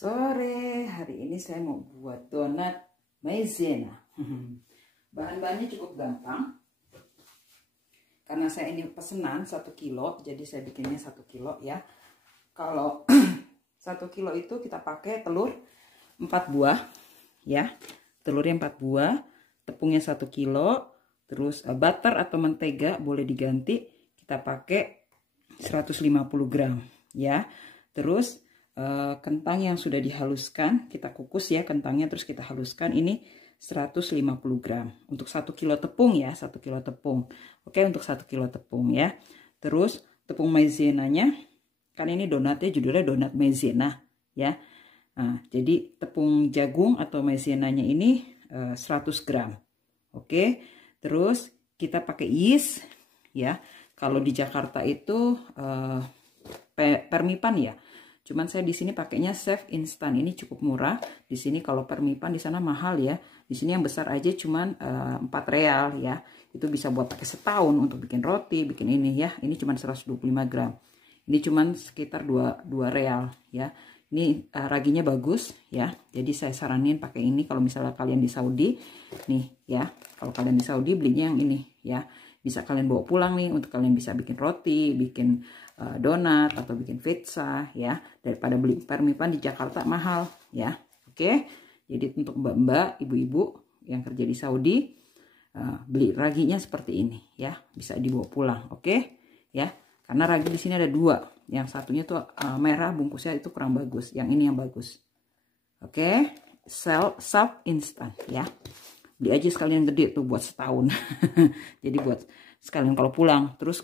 Sore, hari ini saya mau buat donat maizena. Bahan-bahannya cukup gampang. Karena saya ini pesenan 1 kilo, jadi saya bikinnya 1 kilo ya. Kalau 1 kilo itu kita pakai telur 4 buah ya. Telurnya 4 buah, tepungnya 1 kilo, terus butter atau mentega boleh diganti. Kita pakai 150 gram ya. Terus kentang yang sudah dihaluskan kita kukus ya, kentangnya terus kita haluskan, ini 150 gram untuk 1 kilo tepung ya, 1 kilo tepung. Oke, untuk 1 kilo tepung ya. Terus tepung maizenanya, kan ini donatnya judulnya donat maizena ya. Nah, jadi tepung jagung atau maizenanya ini 100 gram. Oke, terus kita pakai yeast ya. Kalau di Jakarta itu permipan ya. Cuman saya di sini pakainya Chef Instant, ini cukup murah. Di sini kalau permipan di sana mahal ya. Di sini yang besar aja cuman 4 real ya. Itu bisa buat pakai setahun untuk bikin roti, bikin ini ya. Ini cuman 125 gram. Ini cuman sekitar 2 real ya. Ini raginya bagus ya. Jadi saya saranin pakai ini kalau misalnya kalian di Saudi nih ya. Kalau kalian di Saudi belinya yang ini ya. Bisa kalian bawa pulang nih untuk kalian bisa bikin roti, bikin donat atau bikin pizza ya, daripada beli permipan di Jakarta mahal ya. Oke, jadi untuk mbak-mbak, ibu-ibu yang kerja di Saudi beli raginya seperti ini ya, bisa dibawa pulang. Oke ya, karena ragi di sini ada 2, yang satunya tuh merah bungkusnya itu kurang bagus, yang ini yang bagus. Oke, Chef Instant ya, beli aja sekalian gede tuh buat setahun. Jadi buat sekalian kalau pulang. Terus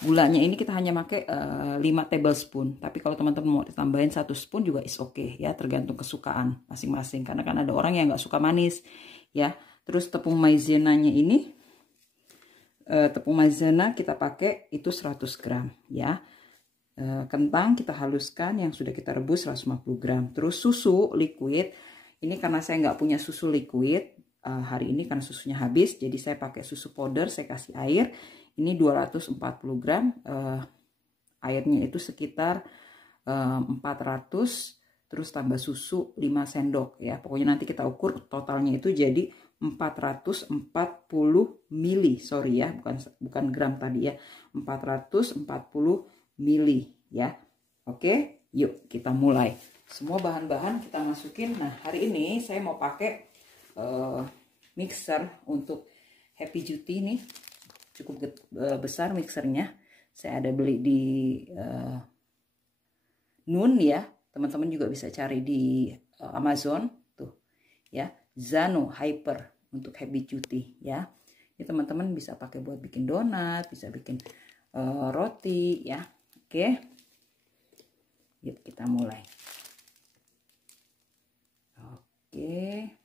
gulanya ini kita hanya pakai 5 tablespoon. Tapi kalau teman-teman mau ditambahin 1 spoon juga is oke ya, tergantung kesukaan masing-masing. Karena kan ada orang yang nggak suka manis ya. Terus tepung maizenanya ini, tepung maizena kita pakai itu 100 gram ya. Kentang kita haluskan yang sudah kita rebus 150 gram. Terus susu liquid, ini karena saya nggak punya susu liquid hari ini karena susunya habis, jadi saya pakai susu powder, saya kasih air. Ini 240 gram, airnya itu sekitar 400, terus tambah susu 5 sendok ya. Pokoknya nanti kita ukur totalnya itu jadi 440 mili, sorry ya, bukan gram tadi ya, 440 mili ya. Oke, yuk kita mulai. Semua bahan-bahan kita masukin. Nah, hari ini saya mau pakai mixer untuk Happy Juicy nih. Cukup besar mixernya. Saya ada beli di Nun ya. Teman-teman juga bisa cari di Amazon tuh ya. Zano Hyper untuk Happy Juicy ya. Ini teman-teman bisa pakai buat bikin donat, bisa bikin roti ya. Oke. Yuk kita mulai. Oke.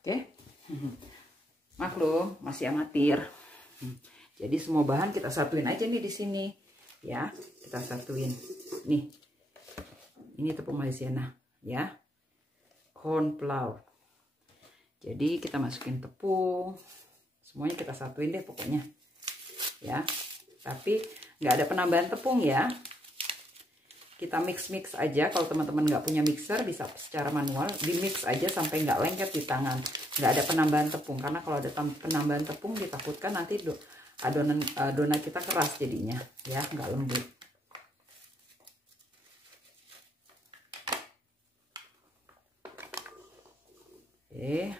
Oke, maklum masih amatir. Jadi semua bahan kita satuin aja nih di sini, ya. Kita satuin. Nih, ini tepung maizena, ya. Corn flour. Jadi kita masukin tepung, semuanya kita satuin deh pokoknya, ya. Tapi nggak ada penambahan tepung ya. Kita mix aja. Kalau teman-teman nggak punya mixer bisa secara manual di mix aja sampai nggak lengket di tangan. Nggak ada penambahan tepung, karena kalau ada penambahan tepung ditakutkan nanti adonan donat kita keras jadinya ya, nggak lembut. Oke,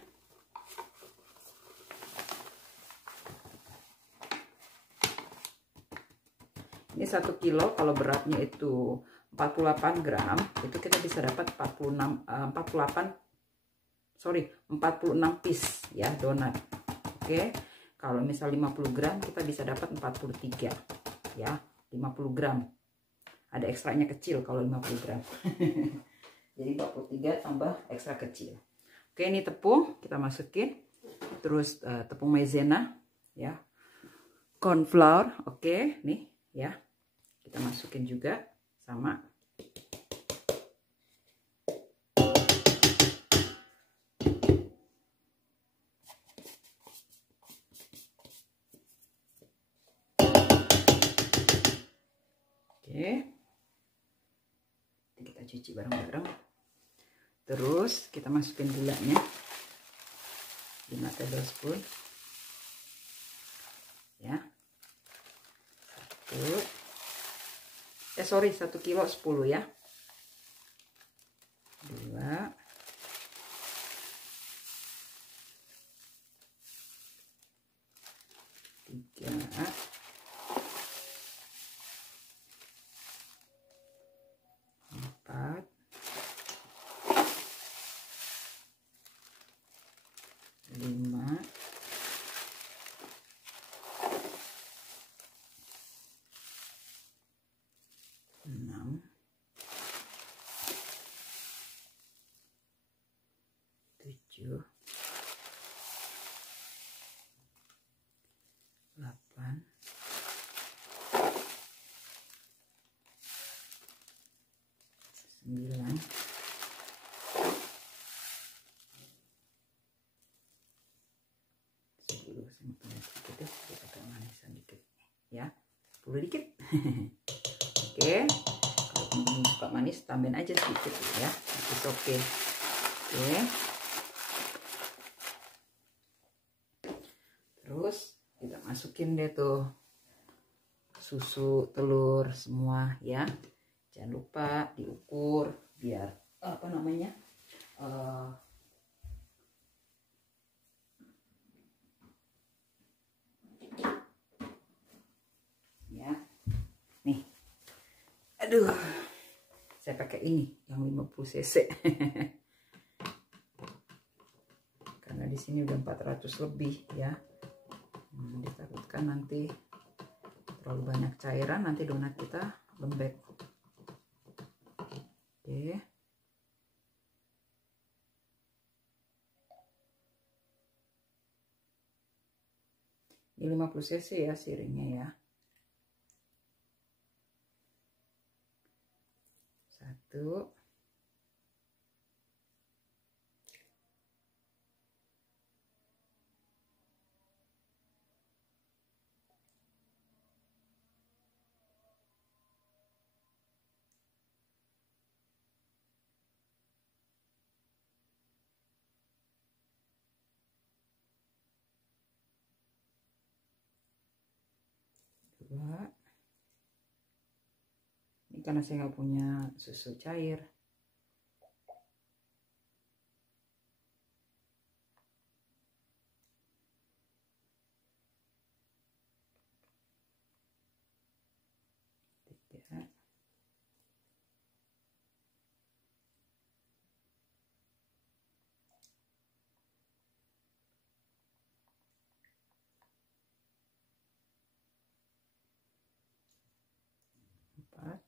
ini 1 kilo kalau beratnya itu 48 gram, itu kita bisa dapat 46 piece ya donat. Oke, kalau misal 50 gram kita bisa dapat 43 ya, 50 gram. Ada ekstranya kecil kalau 50 gram. Jadi 43 tambah ekstra kecil. Oke, ini tepung kita masukin. Terus tepung maizena ya. Corn flour, oke, nih ya. Kita masukin juga sama. Oke, kita cuci bareng-bareng. Terus kita masukin gulanya 5 tablespoon ya. 1 kilo 10 ya. 2, 3, 4, 5, 6, 7, 8, 9, 10. Saya mau tambah sedikit deh, kita agak manisan dikit ya, 10 dikit. Oke, kalau teman-teman suka manis tambahin aja sedikit ya, itu oke. Oke, terus kita masukin deh tuh susu, telur semua ya. Jangan lupa diukur biar apa namanya ya. Nih, aduh, saya pakai ini yang 50 cc karena di sini udah 400 lebih ya. Ditakutkan nanti terlalu banyak cairan, nanti donat kita lembek. Oke, ini 50 cc ya siringnya ya. 1, 2. Ini karena saya nggak punya susu cair. 3, 4,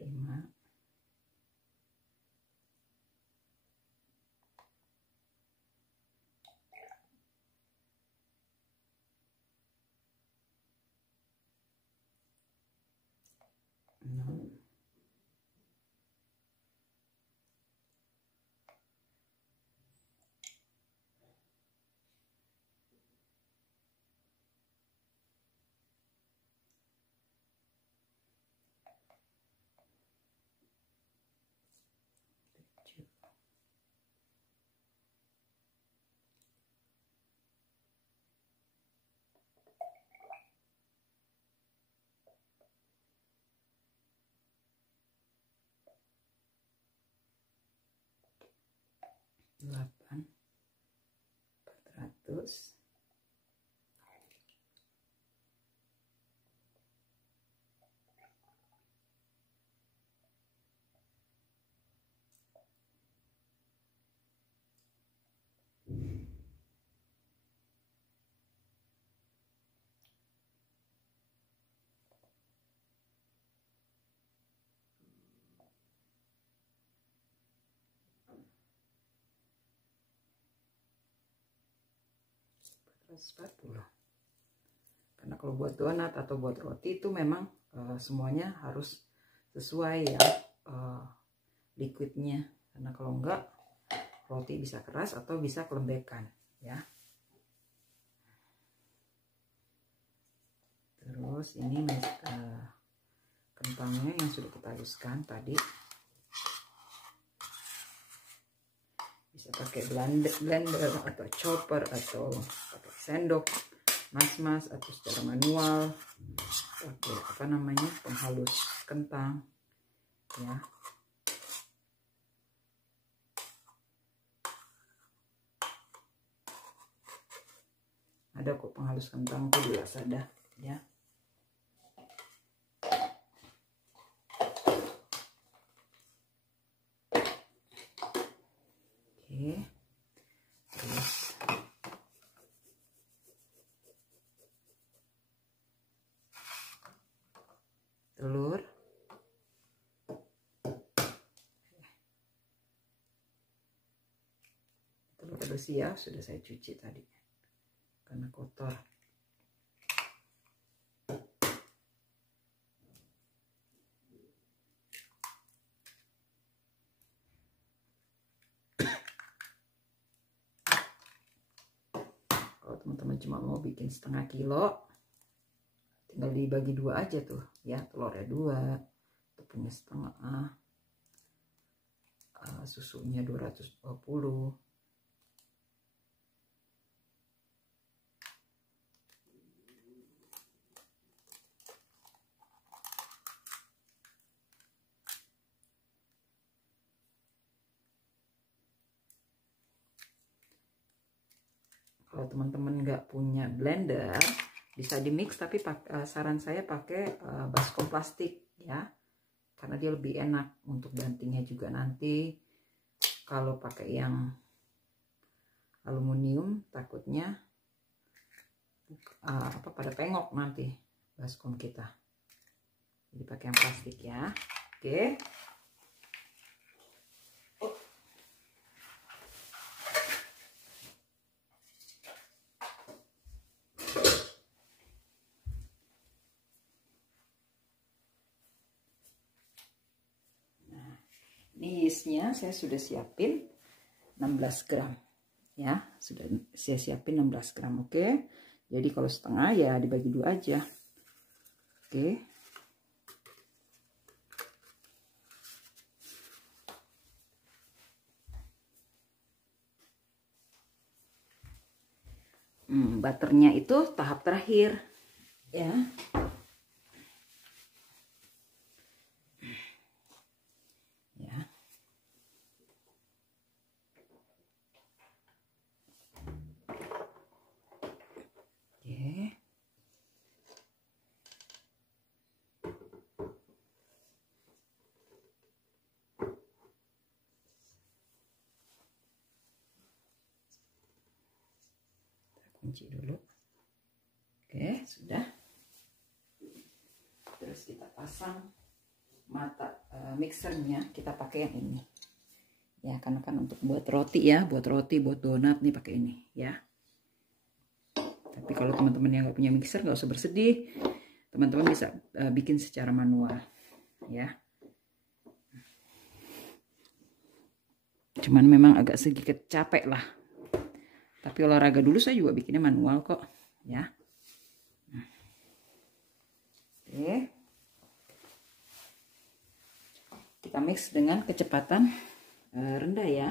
5, 6, 7, 8, 400, 140. Karena kalau buat donat atau buat roti itu memang semuanya harus sesuai ya liquidnya, karena kalau enggak roti bisa keras atau bisa kelembekan ya. Terus ini kentangnya yang sudah kita haluskan tadi, bisa pakai blender atau chopper atau pakai sendok mas atau secara manual pakai apa namanya penghalus kentang ya. Ada kok penghalus kentang tuh di Lazada ya. Oke, terus telur, bersih ya, sudah saya cuci tadi karena kotor. Kalau teman-teman cuma mau bikin setengah kilo, tinggal dibagi dua aja tuh ya, telurnya 2, tepungnya setengah, susunya 220. Kalau teman-teman nggak punya blender, bisa di mix, tapi saran saya pakai baskom plastik ya, karena dia lebih enak untuk bantingnya juga. Nanti kalau pakai yang aluminium takutnya pada pengok nanti baskom kita. Jadi pakai yang plastik ya. Oke. Ini yeastnya saya sudah siapin 16 gram ya, sudah saya siapin 16 gram. Oke, jadi kalau setengah ya dibagi 2 aja. Oke, butternya itu tahap terakhir ya. Kunci dulu. Oke, sudah. Terus kita pasang mata mixernya, kita pakai yang ini ya, karena kan untuk buat roti ya, buat donat nih pakai ini ya. Tapi kalau teman-teman yang nggak punya mixer, nggak usah bersedih, teman-teman bisa bikin secara manual ya. Cuman memang agak sedikit capek lah. Tapi olahraga dulu saya juga bikinnya manual kok ya. Oke. Kita mix dengan kecepatan rendah ya.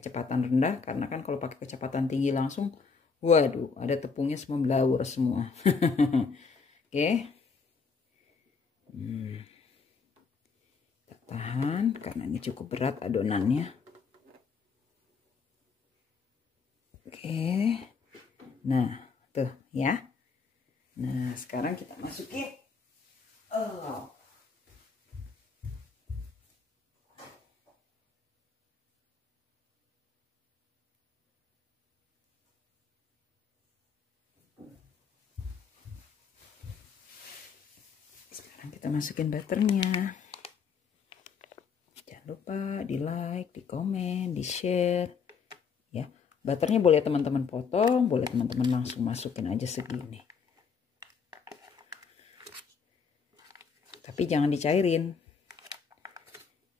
kecepatan rendah, karena kan kalau pakai kecepatan tinggi langsung, waduh, ada tepungnya semua blawur semua. Oke. Kita tahan karena ini cukup berat adonannya. Oke. Nah, tuh ya. Nah, sekarang kita masukin. Sekarang kita masukin butternya. Jangan lupa di like, di komen, di share. Ya, butternya boleh teman-teman potong, boleh teman-teman langsung masukin aja segini. Tapi jangan dicairin.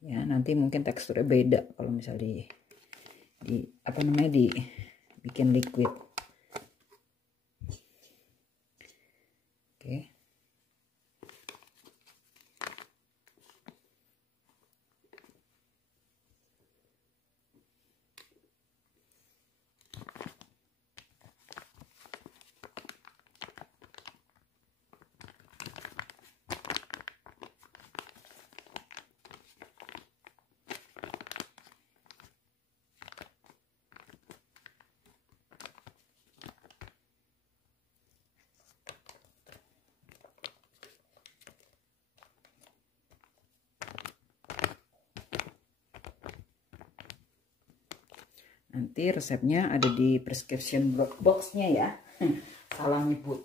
Ya, nanti mungkin teksturnya beda kalau misalnya dibikin liquid. Oke. Nanti resepnya ada di prescription boxnya ya. Salam nyebut.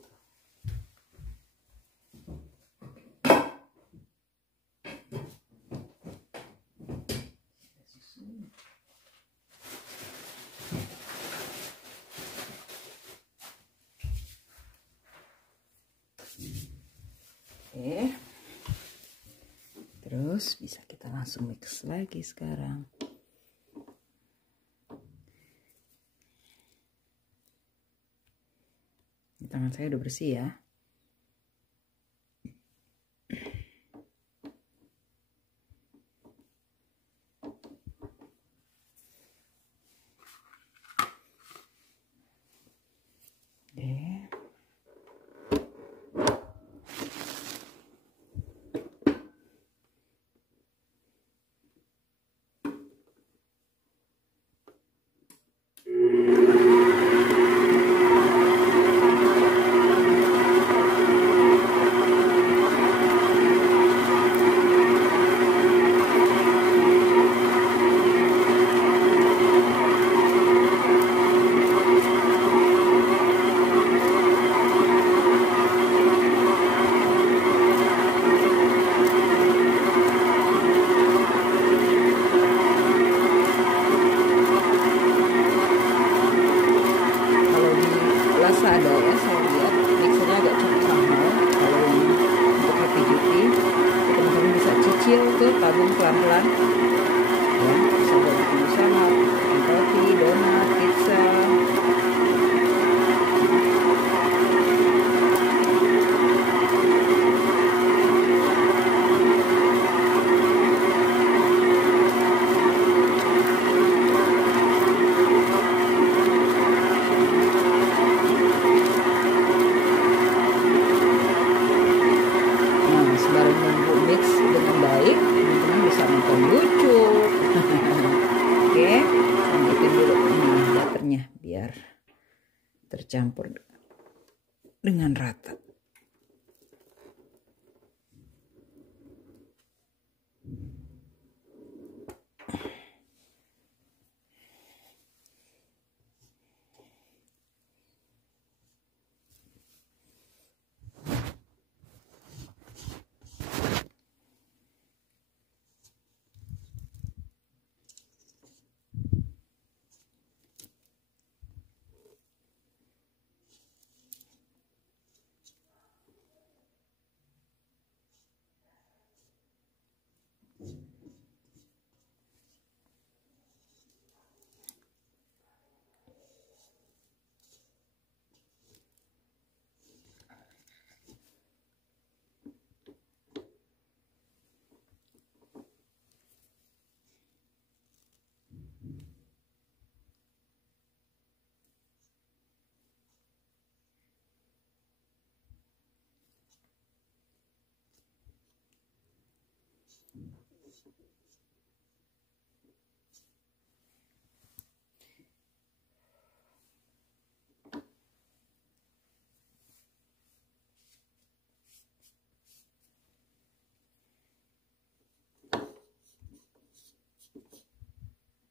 Oke. Terus bisa kita langsung mix lagi sekarang. Tangan saya udah bersih ya. Ada ya, saya lihat mixernya agak cukup mahal. Kalau yang untuk Happy Juicy, teman-teman bisa cicil tuh, tabung pelan-pelan ya, bisa buat bikin usaha, bikin roti, donat, pizza. Oke, lanjutin dulu ini butternya biar tercampur dengan rata.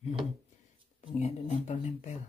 Ini ada nempel-nempel.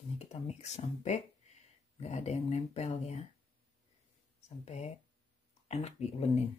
Ini kita mix sampai nggak ada yang nempel ya, sampai enak diulenin.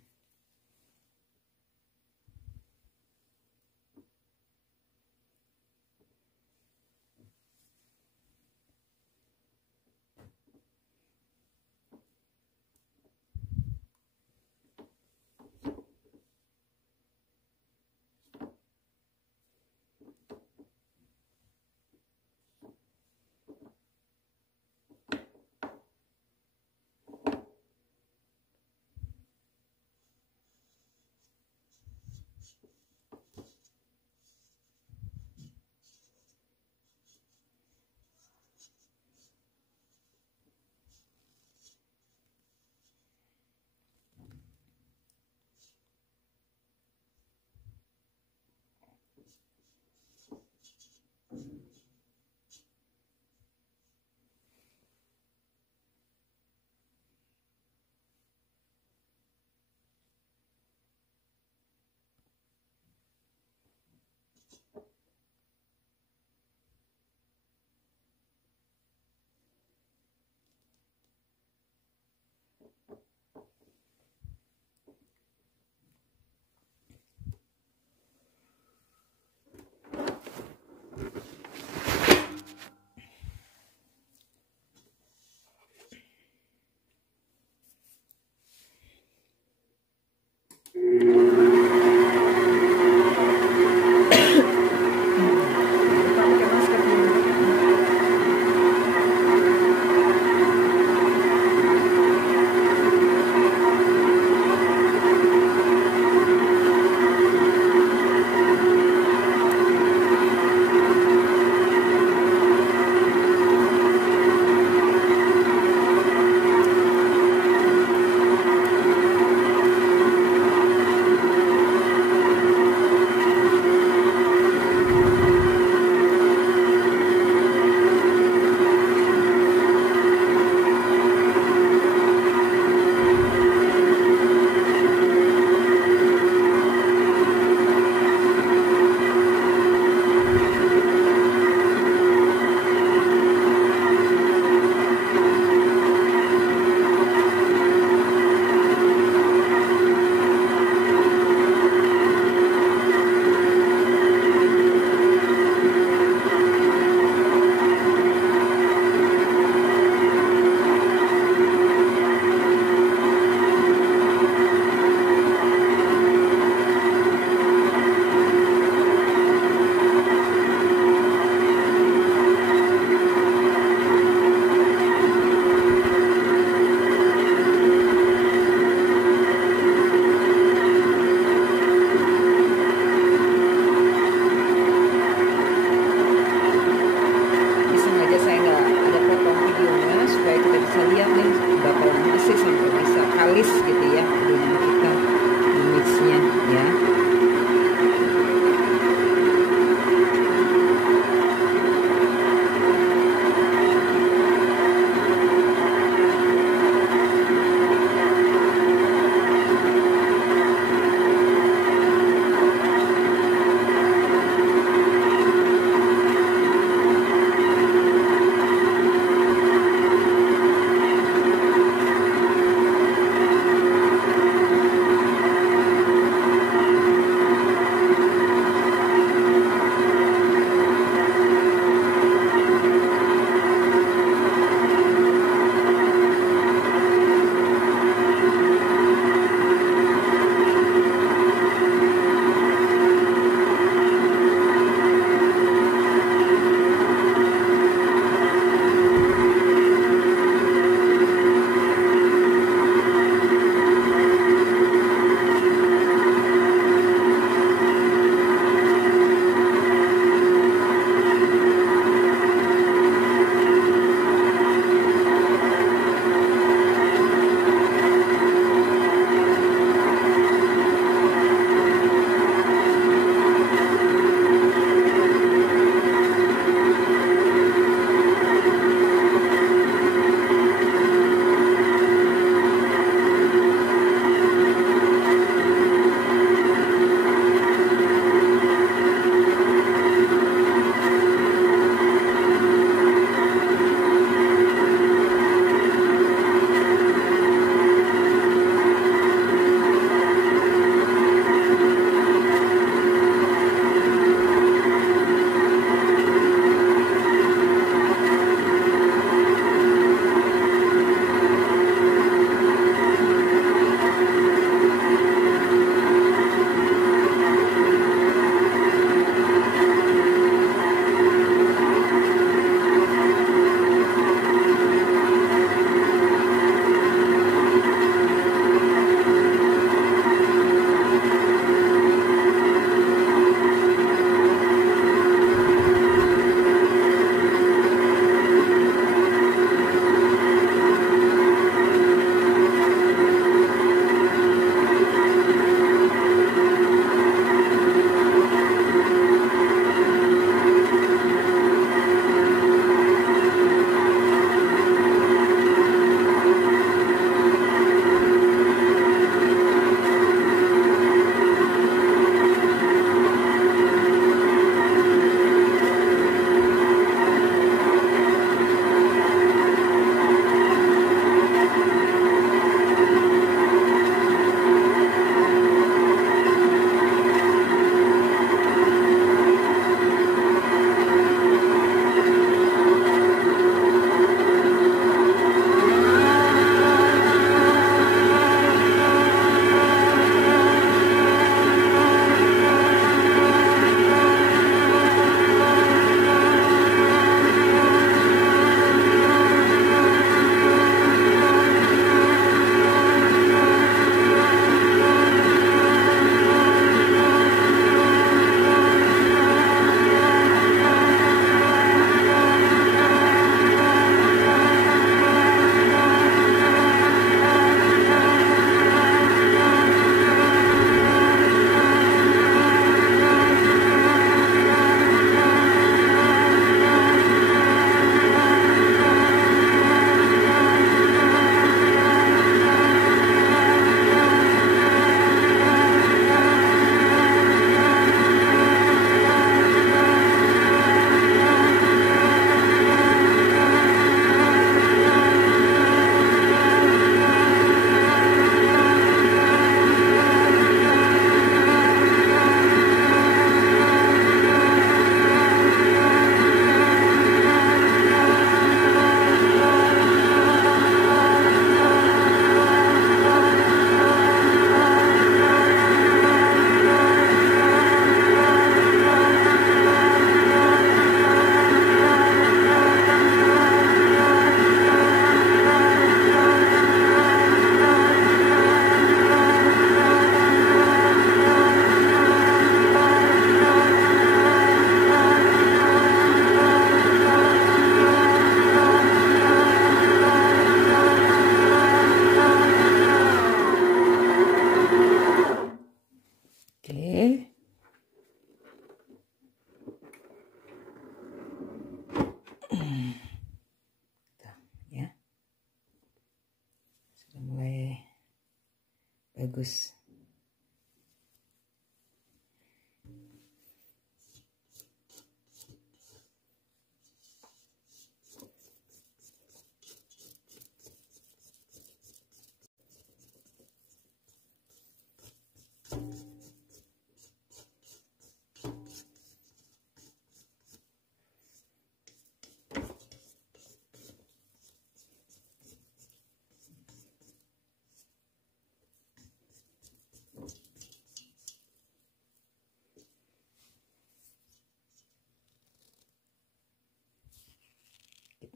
Bagus.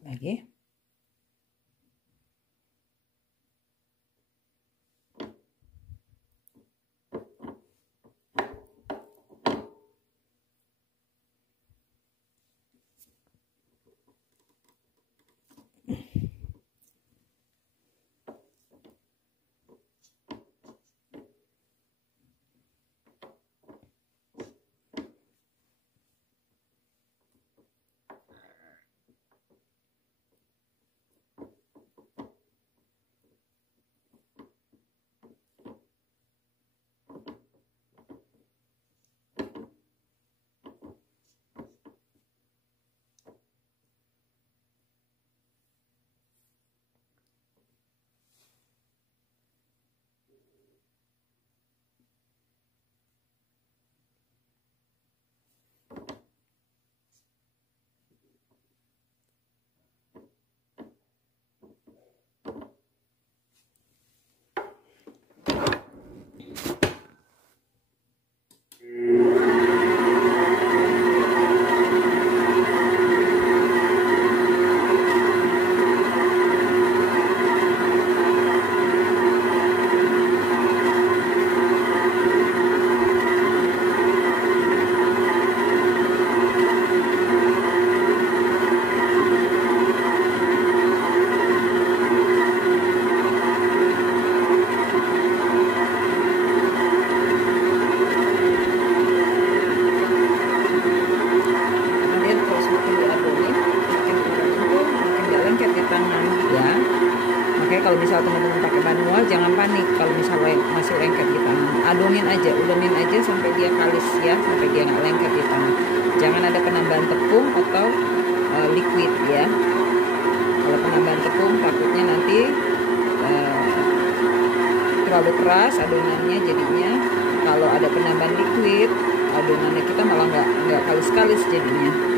Lagi. Kalau misal teman-teman pakai manual, jangan panik kalau misalnya masih lengket di tangan. Adonin aja sampai dia kalis ya, sampai dia nggak lengket di tangan. Jangan ada penambahan tepung atau liquid ya. Kalau penambahan tepung takutnya nanti terlalu keras adonannya jadinya. Kalau ada penambahan liquid, adonannya kita malah nggak kalis-kalis jadinya.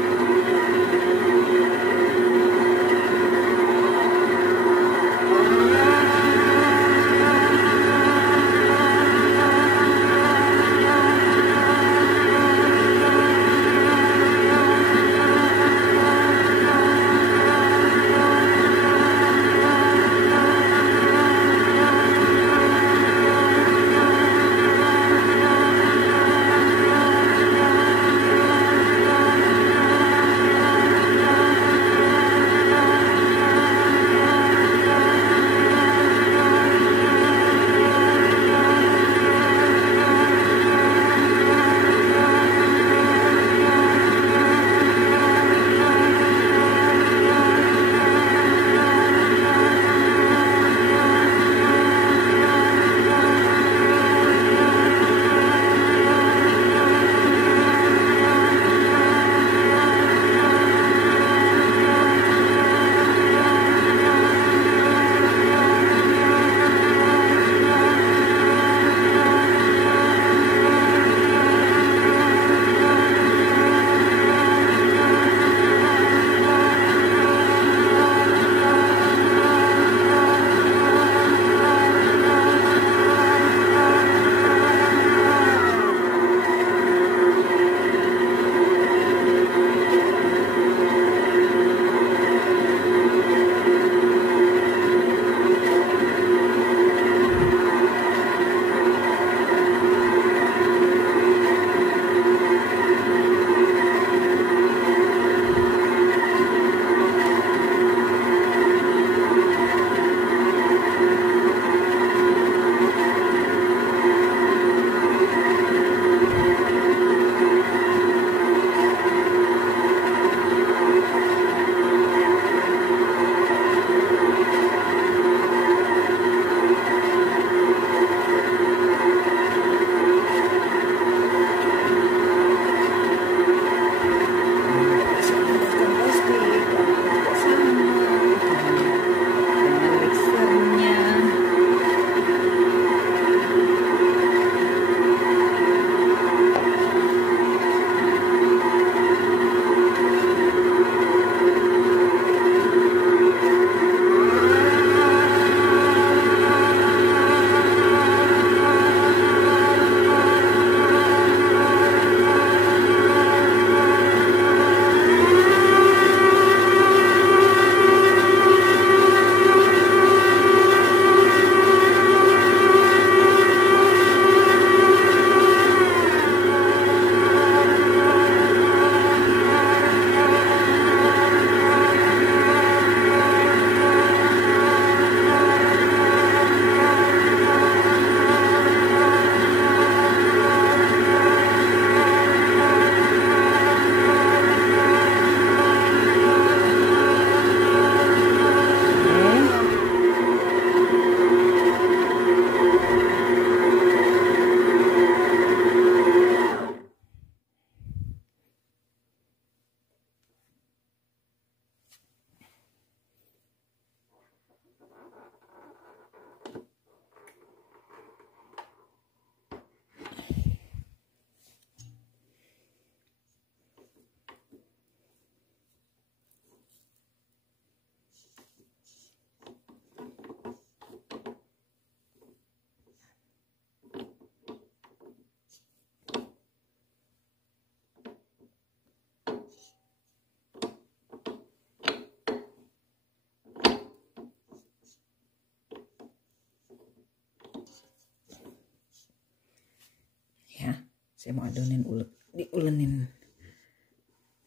Saya mau adonin diulenin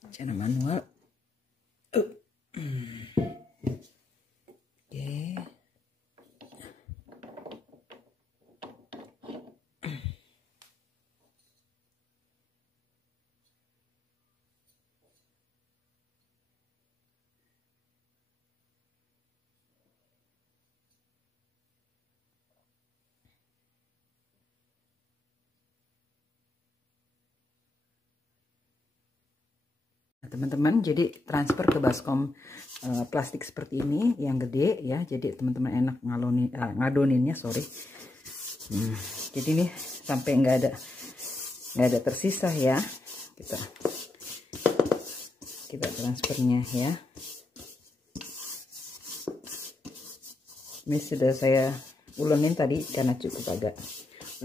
cara manual. Oke. Teman-teman, jadi transfer ke baskom plastik seperti ini yang gede ya, jadi teman-teman enak ngadoninnya, sorry. Jadi ini sampai nggak ada tersisa ya, kita transfernya ya. Ini sudah saya ulenin tadi karena cukup agak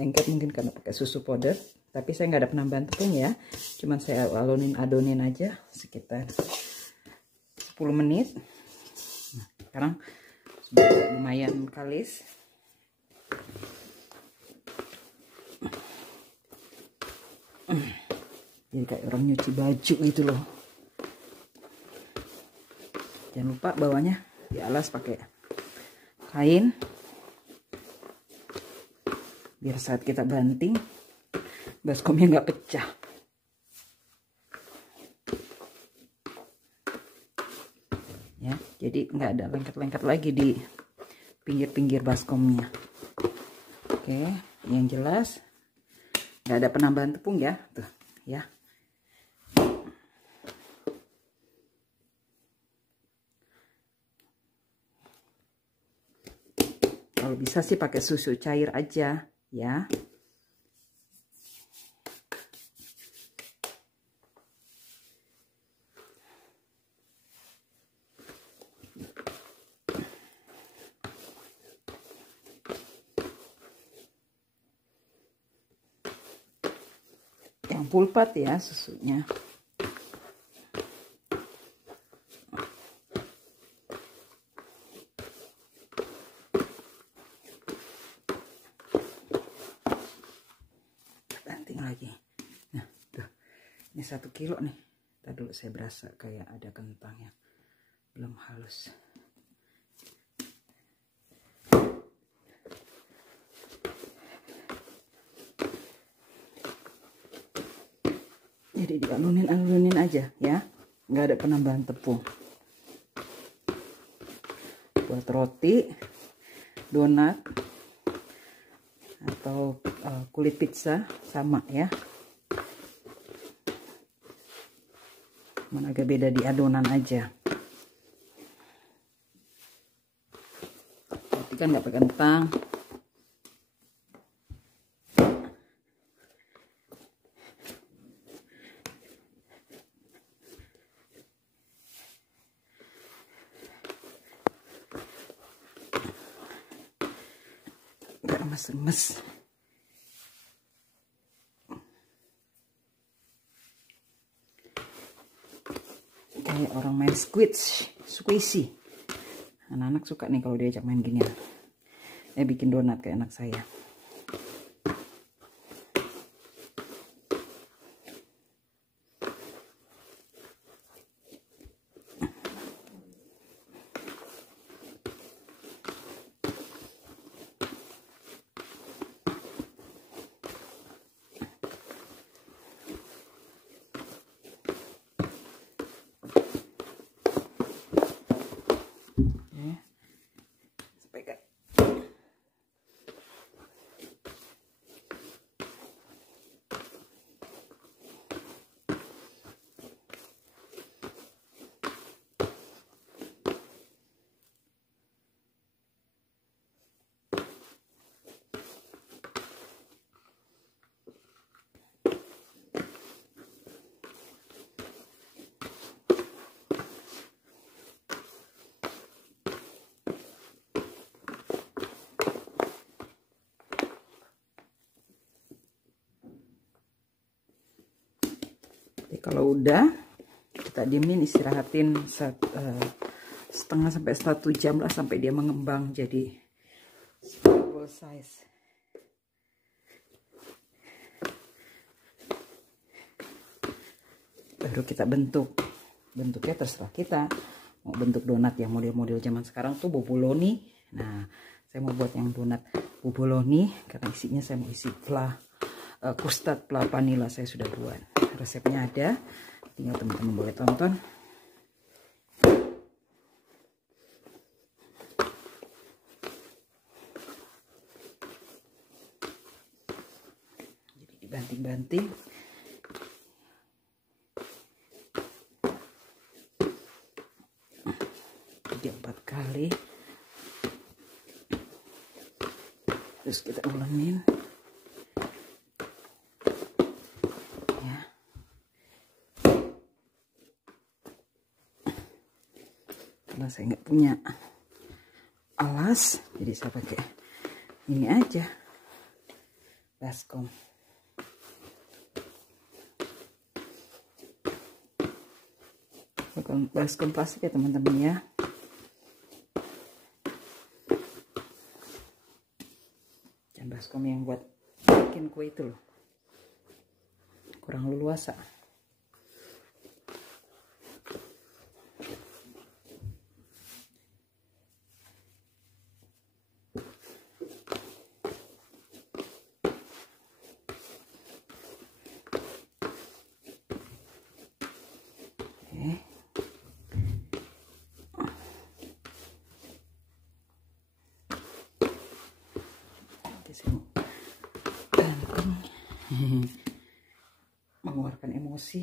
lengket, mungkin karena pakai susu powder. Tapi saya nggak ada penambahan tepung ya, cuman saya adonin aja sekitar 10 menit. Nah, sekarang sudah lumayan kalis. Jadi kayak orang nyuci baju itu loh. Jangan lupa bawahnya dialas pakai kain biar saat kita banting baskomnya nggak pecah. Ya, jadi nggak ada lengket-lengket lagi di pinggir-pinggir baskomnya. Oke, yang jelas nggak ada penambahan tepung ya, tuh ya. Kalau bisa sih pakai susu cair aja ya. Yang full part ya susunya. Banting lagi. Nah, tuh. Ini 1 kilo nih. Tadi dulu saya berasa kayak ada kentang yang belum halus. Jadi dialunin aja ya, nggak ada penambahan tepung. Buat roti, donat, atau kulit pizza sama ya. Cuman agak beda di adonan aja. Roti kan nggak pakai kentang. Remes-remes. Kayak orang main squishy. Anak-anak suka nih kalau diajak main ginian. Bikin donat kayak anak saya. Kalau udah, kita diemin, istirahatin setengah sampai 1 jam lah, sampai dia mengembang jadi full size. baru kita bentuk. Bentuknya terserah kita, mau bentuk donat yang model-model zaman sekarang tuh boboloni. Nah, saya mau buat yang donat boboloni karena isinya saya mau isi custard vanilla. Saya sudah buat, resepnya ada, tinggal teman-teman boleh tonton. Jadi dibanting-banting. Jadi 4 kali. Terus kita ulemin. Ya. Karena saya nggak punya alas, jadi saya pakai ini aja, baskom. Bukan baskom plastik ya teman-teman ya. Dan baskom yang buat bikin kue itu loh, kurang leluasa. Mengeluarkan emosi.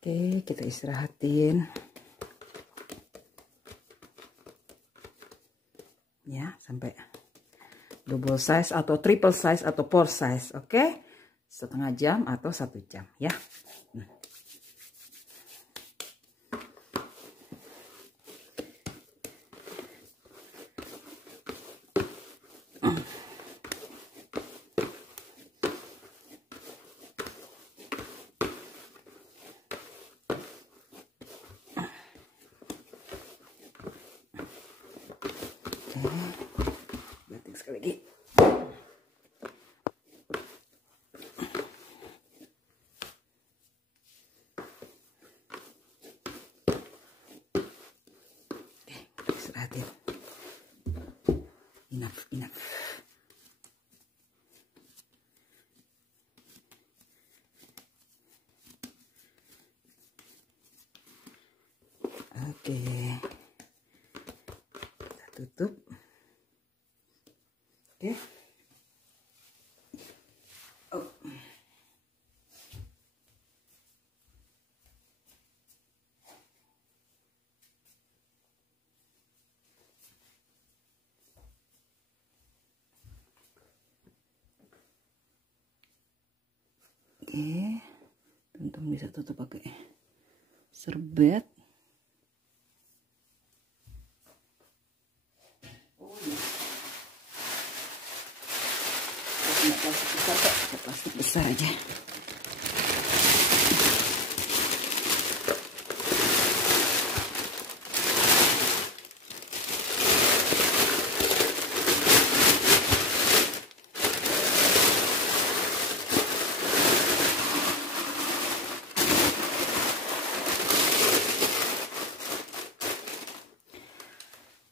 Oke, kita istirahatin. Ya, sampai double size atau triple size atau four size. Oke, setengah jam atau 1 jam ya. Banting sekali lagi. Oke, kita istirahatin. Enough. Oke, kita tutup. Oke. Oh. Oke, teman-teman bisa tutup pakai serbet. Plastik besar aja.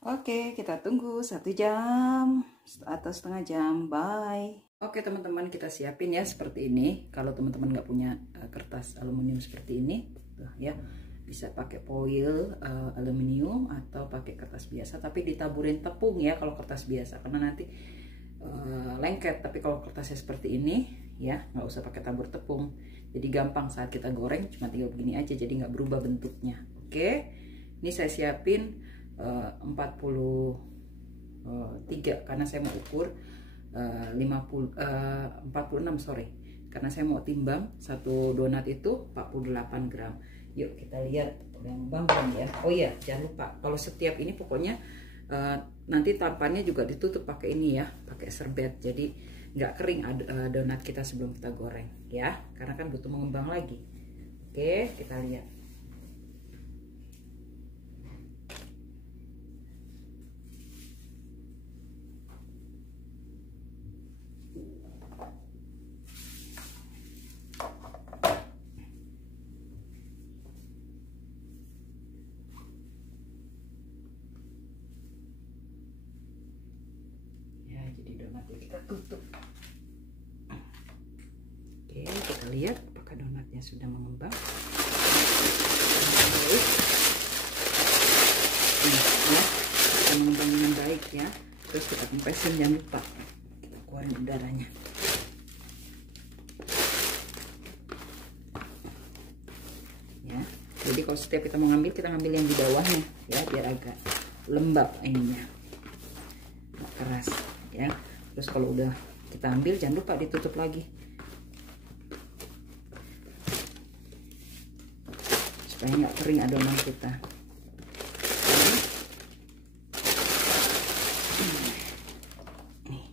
Oke, kita tunggu 1 jam atau setengah jam. Bye. Oke teman-teman, kita siapin ya seperti ini. Kalau teman-teman nggak punya kertas aluminium seperti ini, tuh ya, bisa pakai foil aluminium atau pakai kertas biasa. Tapi ditaburin tepung ya kalau kertas biasa, karena nanti lengket. Tapi kalau kertasnya seperti ini ya, nggak usah pakai tabur tepung, jadi gampang saat kita goreng, cuma tinggal begini aja, jadi nggak berubah bentuknya. Oke, ini saya siapin 43 karena saya mau ukur 46, sorry, karena saya mau timbang satu donat itu 48 gram. Yuk kita lihat bang ya. Oh iya, jangan lupa kalau setiap ini pokoknya nanti tampannya juga ditutup pakai ini ya, pakai serbet, jadi nggak kering donat kita sebelum kita goreng ya, karena kan butuh mengembang lagi. Oke, kita lihat. Jadi donatnya kita tutup. Oke, kita lihat apakah donatnya sudah mengembang. Baik. Ya, kita mengembang dengan baik ya. Terus kita kempesin, jangan lupa kita keluarin udaranya. Ya, jadi kalau setiap kita mau ngambil, kita ngambil yang di bawahnya ya, biar agak lembab ininya, nggak keras. Ya, terus kalau udah kita ambil jangan lupa ditutup lagi supaya nggak kering adonan kita. Nih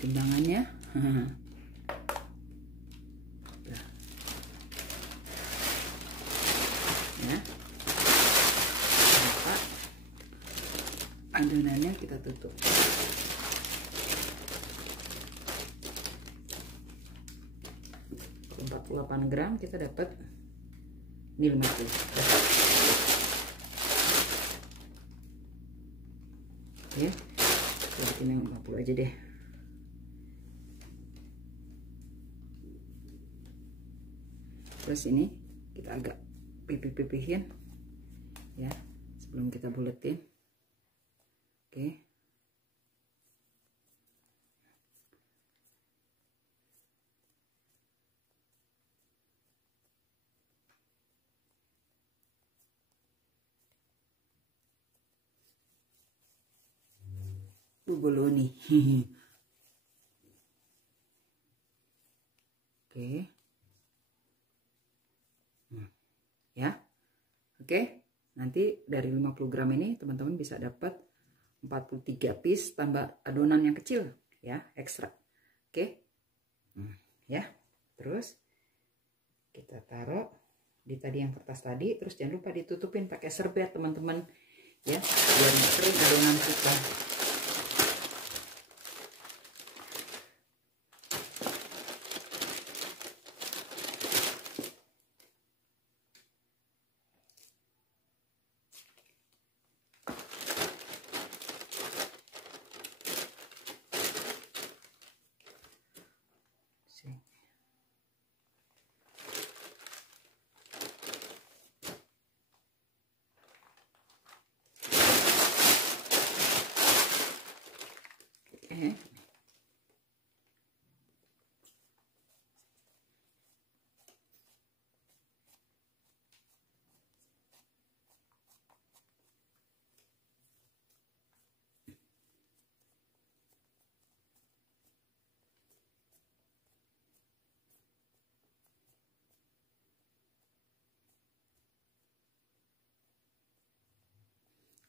timbangannya. Ya, adonannya kita tutup. 48 gram kita dapat ini 50. Ya, kita bikin yang 50 aja deh. Terus ini kita agak pipih-pipihin ya sebelum kita buletin. Oke. Boloni. Oke. Ya. Oke. Nanti dari 50 gram ini teman-teman bisa dapat 43 piece tambah adonan yang kecil ya, ekstra. Oke. Ya. Terus kita taruh di tadi yang kertas tadi, terus jangan lupa ditutupin pakai serbet teman-teman ya, biar kering adonan kita.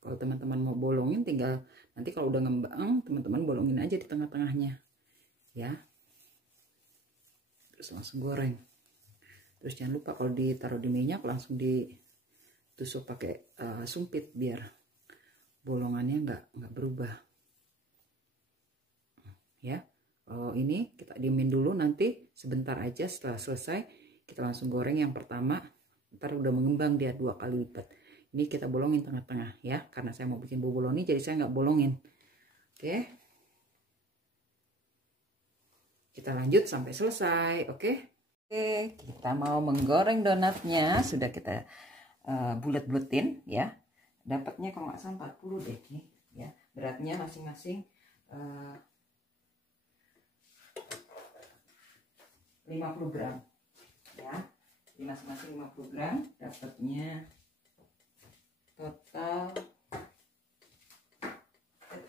Kalau teman-teman mau bolongin, tinggal nanti kalau udah ngembang teman-teman bolongin aja di tengah-tengahnya ya, terus langsung goreng. Terus jangan lupa kalau ditaruh di minyak langsung ditusuk pakai sumpit biar bolongannya nggak berubah ya. Kalau ini kita diemin dulu, nanti sebentar aja, setelah selesai kita langsung goreng yang pertama, ntar udah mengembang dia 2 kali lipat. Ini kita bolongin tengah-tengah ya, karena saya mau bikin boboloni jadi saya nggak bolongin. Oke, kita lanjut sampai selesai. Oke, kita mau menggoreng donatnya, sudah kita bulet-buletin ya. Dapatnya kalau nggak salah 40 deh nih ya, beratnya masing-masing 50 gram ya. Di masing-masing 50 gram dapatnya total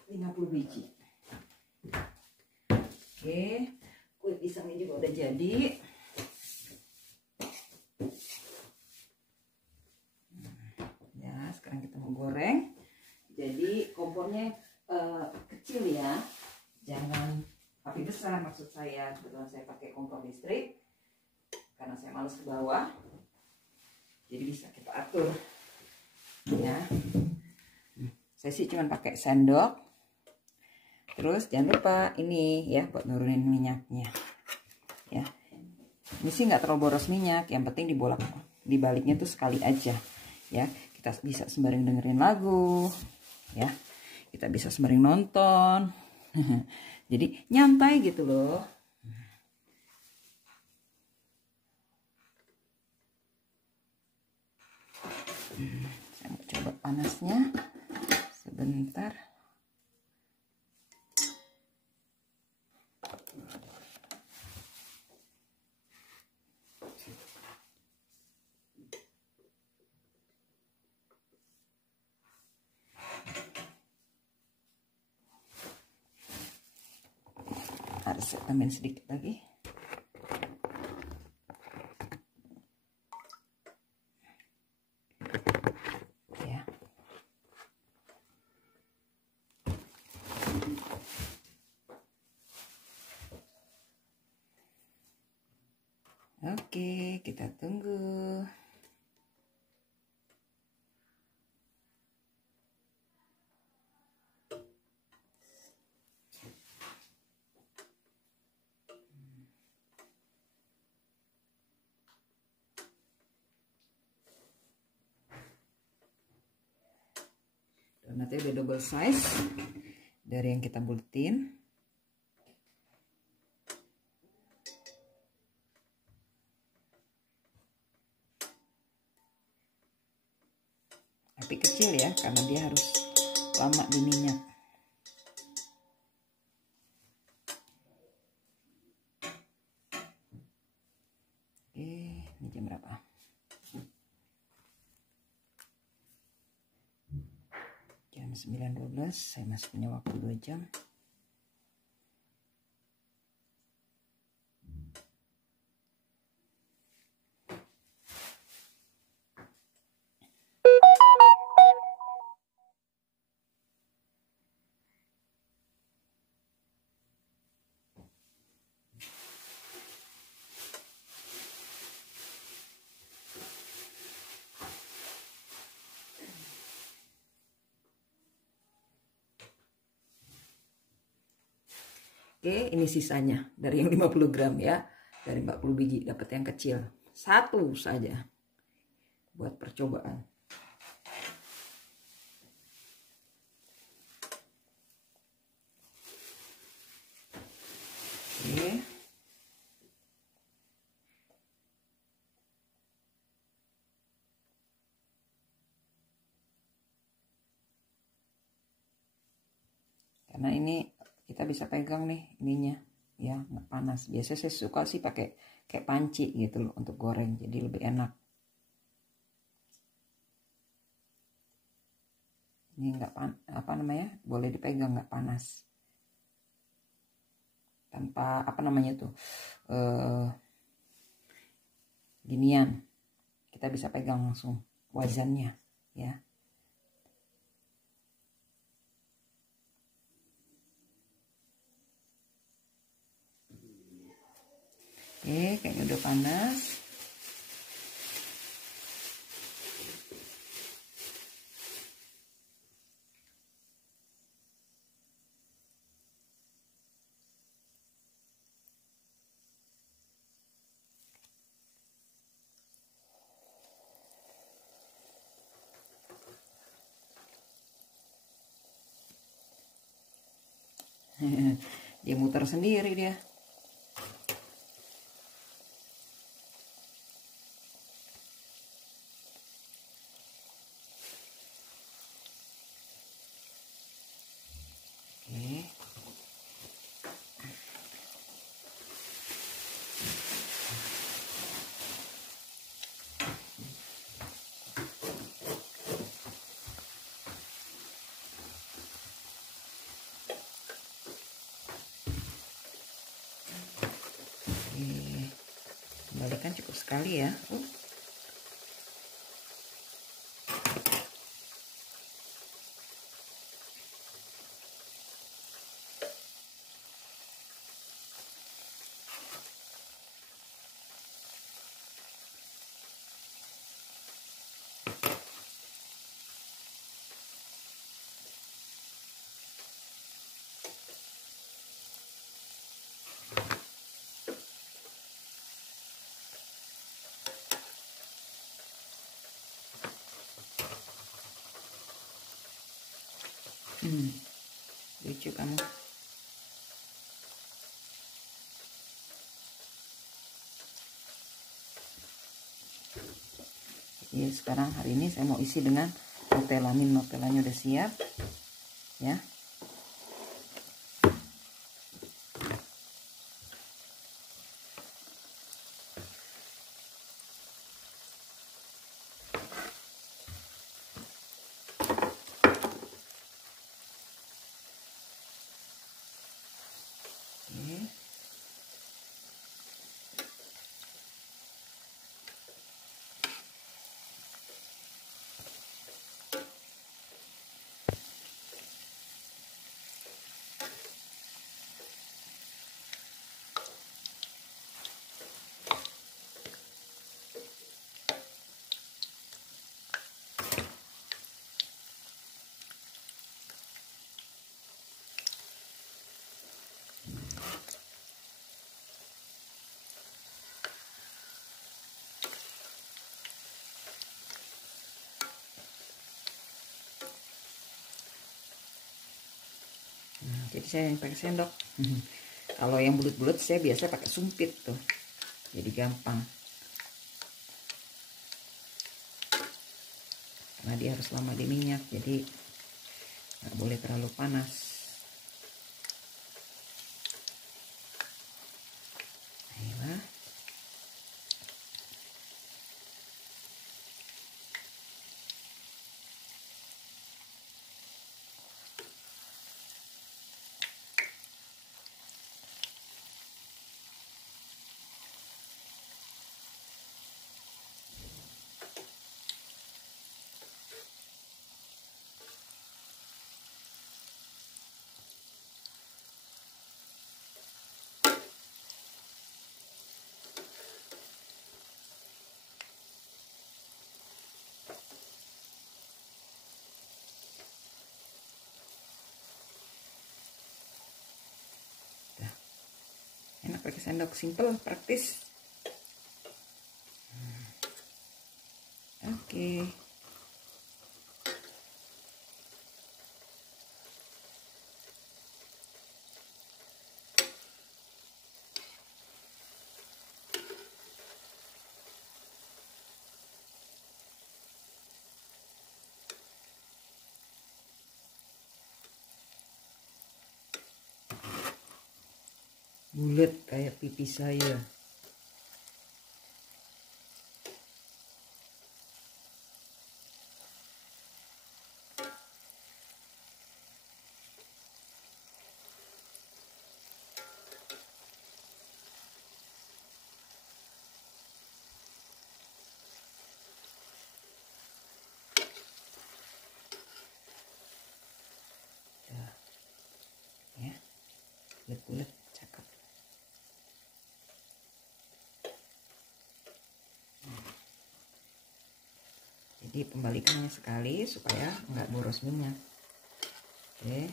50 biji. Oke, kulit pisangnya juga udah jadi. Ya, sekarang kita mau goreng. Jadi kompornya kecil ya, jangan api besar maksud saya. Kebetulan saya pakai kompor listrik karena saya males ke bawah, jadi bisa kita atur ya. Saya sih cuma pakai sendok. Terus jangan lupa ini ya buat nurunin minyaknya ya. Ini sih nggak terlalu boros minyak, yang penting dibaliknya tuh sekali aja ya. Kita bisa sembari dengerin lagu ya, kita bisa sembari nonton. Jadi nyantai gitu loh. Saya mau coba panasnya sebentar. Harus saya tambahin sedikit lagi. Ya. Oke, kita tunggu. Donatnya udah double size dari yang kita buletin. Api kecil ya, karena dia harus lama di minyak. Oke, ini jam berapa? Jam 9.12, saya masih punya waktu 2 jam. Oke, ini sisanya dari yang 50 gram ya. Dari 40 biji dapat yang kecil. Satu saja buat percobaan. Oke. Karena ini kita bisa pegang nih ininya ya, nggak panas. Biasanya saya suka sih pakai kayak panci gitu loh untuk goreng, jadi lebih enak. Ini nggak apa namanya, boleh dipegang, nggak panas, tanpa apa namanya tuh ginian. Kita bisa pegang langsung wazannya ya. Oke, kayaknya udah panas. Dia muter sendiri dia. Oke. kembalikan cukup sekali ya. Lucu kamu. Jadi sekarang hari ini saya mau isi dengan Nutella. Nutellanya udah siap ya. Jadi saya yang pakai sendok. Kalau yang bulat-bulat saya biasa pakai sumpit tuh, jadi gampang. Karena dia harus lama di minyak, jadi nggak boleh terlalu panas. Ayolah. Enak pakai sendok, simple, praktis. Oke. Bulat kayak pipi saya. Ya, bulat-bulat, cakep. Jadi pembalikannya sekali supaya nggak boros minyak. Oke.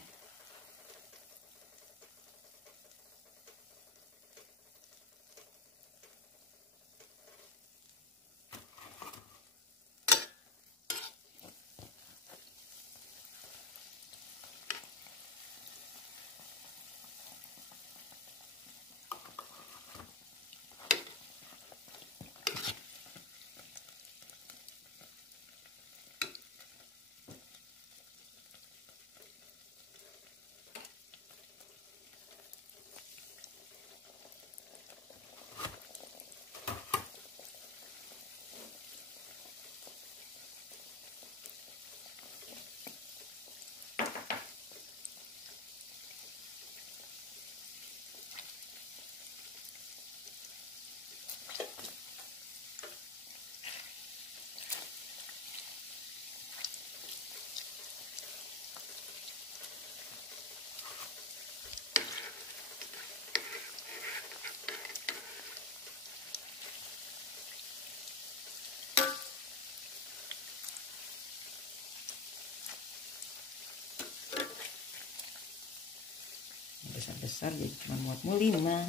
besar jadi cuma muat 5. Nah,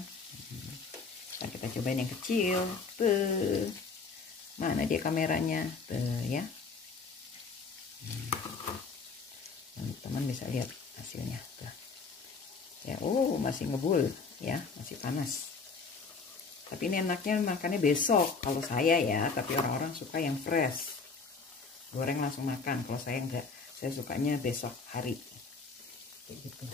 kita cobain yang kecil. Tuh. Mana dia kameranya? Tuh ya. Teman-teman bisa lihat hasilnya. Tuh. Ya, masih ngebul ya, masih panas. Tapi ini enaknya makannya besok kalau saya ya, tapi orang-orang suka yang fresh. Goreng langsung makan. Kalau saya enggak, saya sukanya besok hari. Kayak gitu.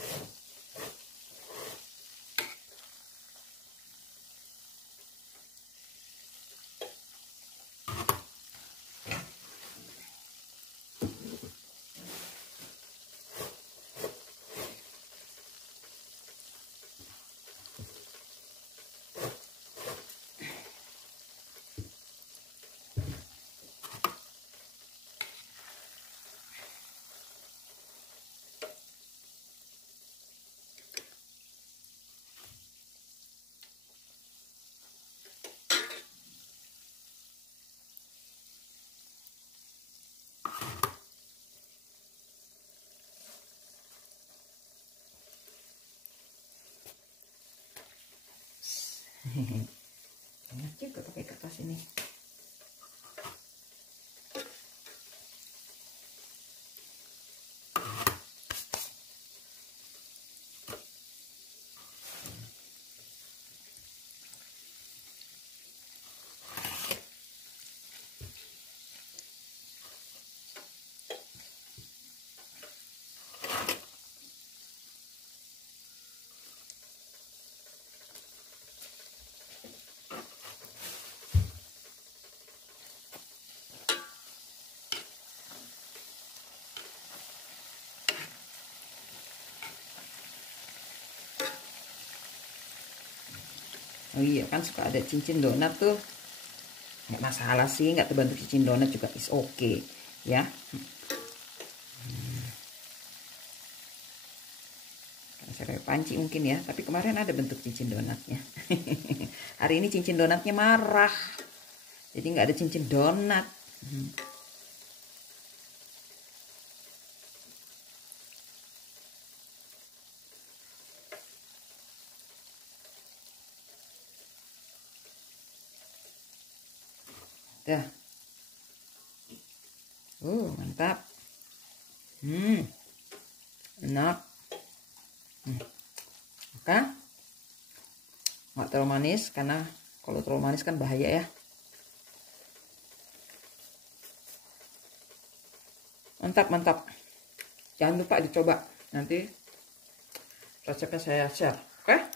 Enak juga pakai kertas ini. Oh iya, kan suka ada cincin donat tuh. Nggak masalah sih, nggak terbentuk cincin donat juga is okay ya. Saya kayak panci mungkin ya, tapi kemarin ada bentuk cincin donatnya. Hari ini cincin donatnya marah, jadi nggak ada cincin donat. Dah. Mantap. Enak. Oke. Nggak terlalu manis, karena kalau terlalu manis kan bahaya ya. Mantap, mantap. Jangan lupa dicoba. Nanti resepnya saya share. Oke?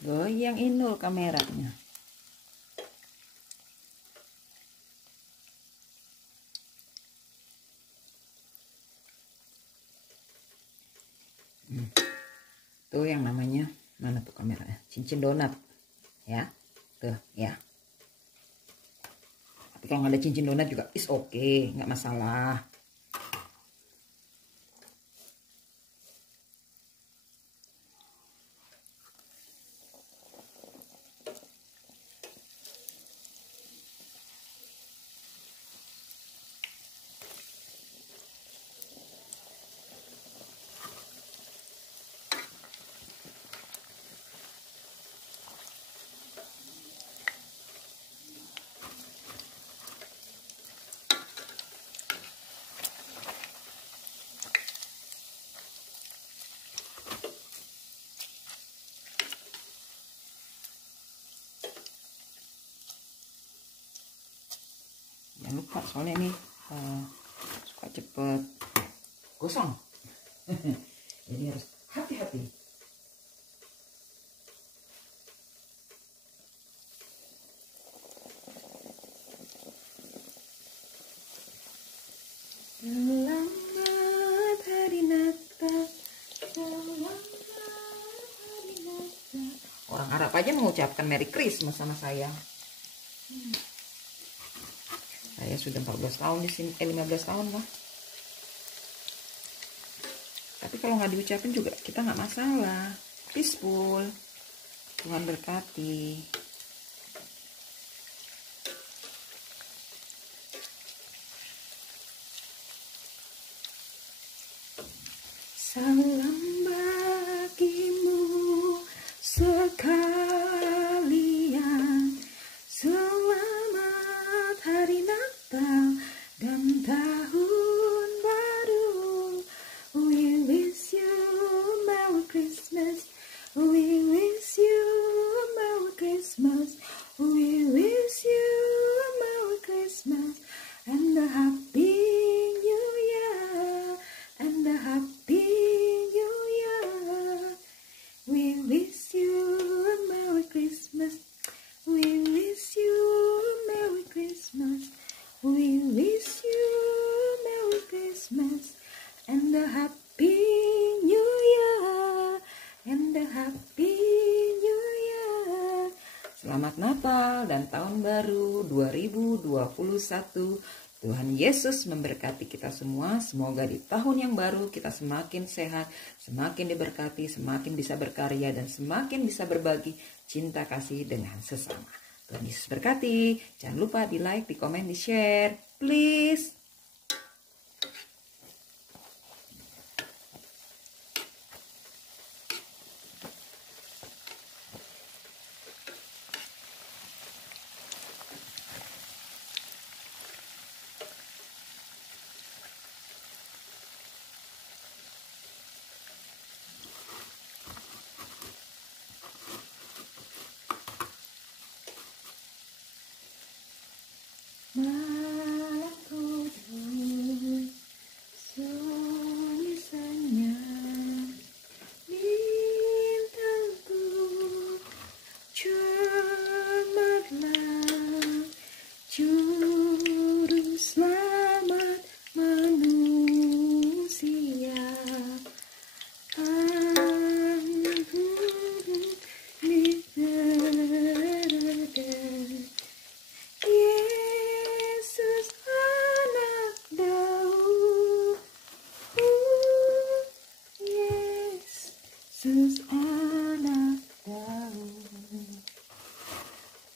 Goyang Inul kameranya. Tuh yang namanya, mana tuh kameranya? Cincin donat. Ya. Tuh, ya. Tapi kalau nggak ada cincin donat juga is okay, nggak masalah. Jangan lupa soalnya ini suka cepet gosong. Jadi harus hati-hati. aja mengucapkan Merry Christmas sama saya. Saya sudah 14 tahun di sini, 15 tahun lah. Tapi kalau nggak diucapin juga kita nggak masalah. Peaceful. Tuhan berkati. Salam bagimu sekalian. Selamat hari Natal dan tahun baru. We wish you a Merry Christmas. We wish you a Merry Christmas. We wish you a Merry Christmas and a Happy New Year and a Happy New Year. We wish you a Merry Christmas. We wish you a Merry Christmas. We wish you a Merry Christmas and a Happy New Year and a Happy New Year. Selamat Natal dan Tahun Baru 2021. Tuhan Yesus memberkati kita semua. Semoga di tahun yang baru kita semakin sehat, semakin diberkati, semakin bisa berkarya, dan semakin bisa berbagi cinta kasih dengan sesama. Tuhan Yesus berkati. Jangan lupa di like, di komen, di share. Please. Malam kudus, sunyi senyap, bintangku cermatlah, juru selamat manusia. Yesus anak Daud, Yesus anak Daud.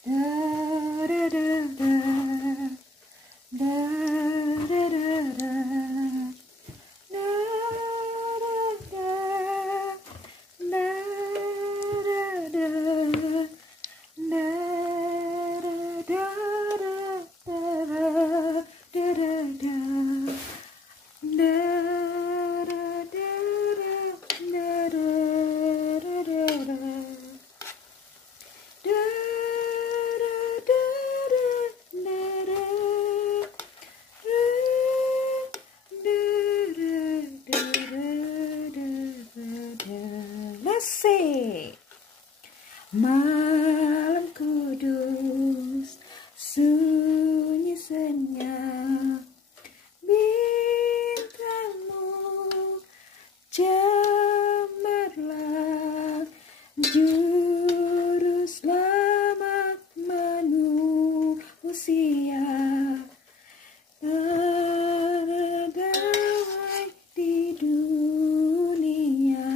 Da da da da, da da da da, da da da, da da Let's see. Malam kudus, sunyi senyap, bintangmu cemerlang, juru selamat manusia. Damai di dunia.